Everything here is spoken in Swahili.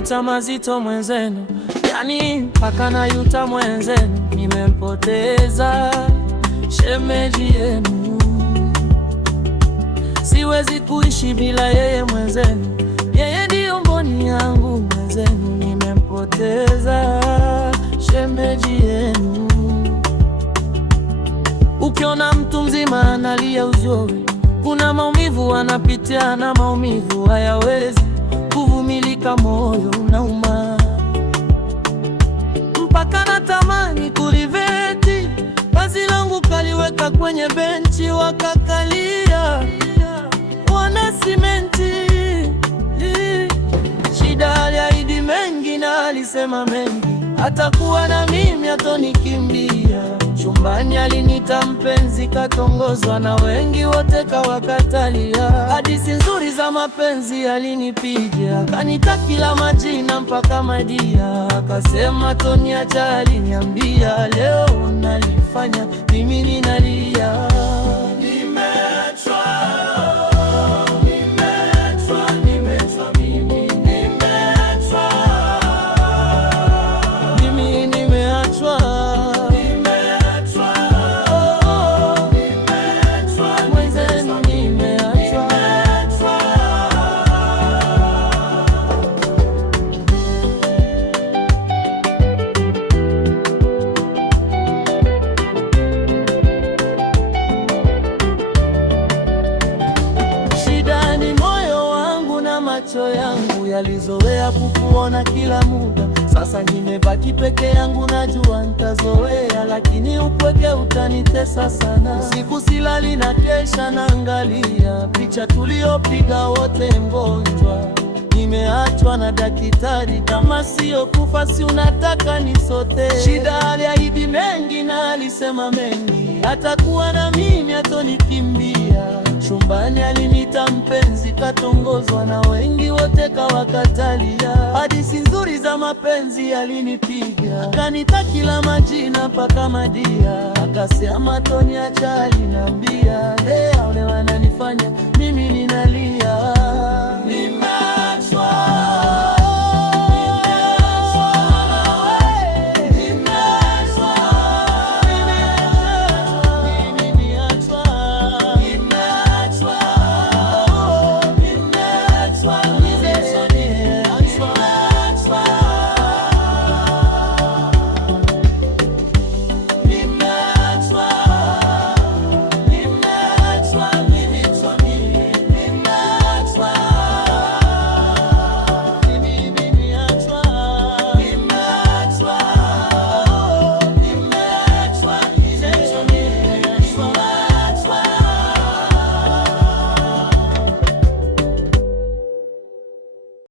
yamenikuta mazito mwenzenu, yani mpaka na yuta mwenzenu, nimempoteza shemeji yenu. Siwezi kuishi bila yeye mwenzenu, yeye ndiyo mboni yangu mwenzenu, nimempoteza shemeji yenu. Ukiona mtu mzima analia uzuri, kuna maumivu anapitia, na maumivu hayawezi kuvumilika, moyo unauma mpaka natamani kuriveti. Basi langu kaliweka kwenye benchi, wakakalia wana simenti. Shida aliahidi mengi na alisema mengi, atakuwa na mimi atonikimbia. Chumbani alinita mpenzi, katongozwa na wengi, wote kawakatalia. Hadithi nzuri za mapenzi alinipigia, kanita kila majina mpaka madia, akasema toniacha. Aliniambia leo nalifanya, mimi ninalia. Macho yangu yalizoea kukuona kila muda, sasa nimebaki peke yangu, najua nitazoea, lakini upweke utanitesa sana. Usiku silali na kesha naangalia picha tuliopiga wote mgonjwa. Nimeachwa na daktari, kama sio kufa si unataka nisote. Shida aliahidi mengi na alisema mengi, atakuwa na mimi atonikimbia. Chumbani alinita mpenzi, katongozwa na wengi, wote kawakatalia. Hadithi nzuri za mapenzi alinipiga, kanita kila majina mpaka madia, akasema toniacha. Aliniambia leo wananifanya mimi ninalia.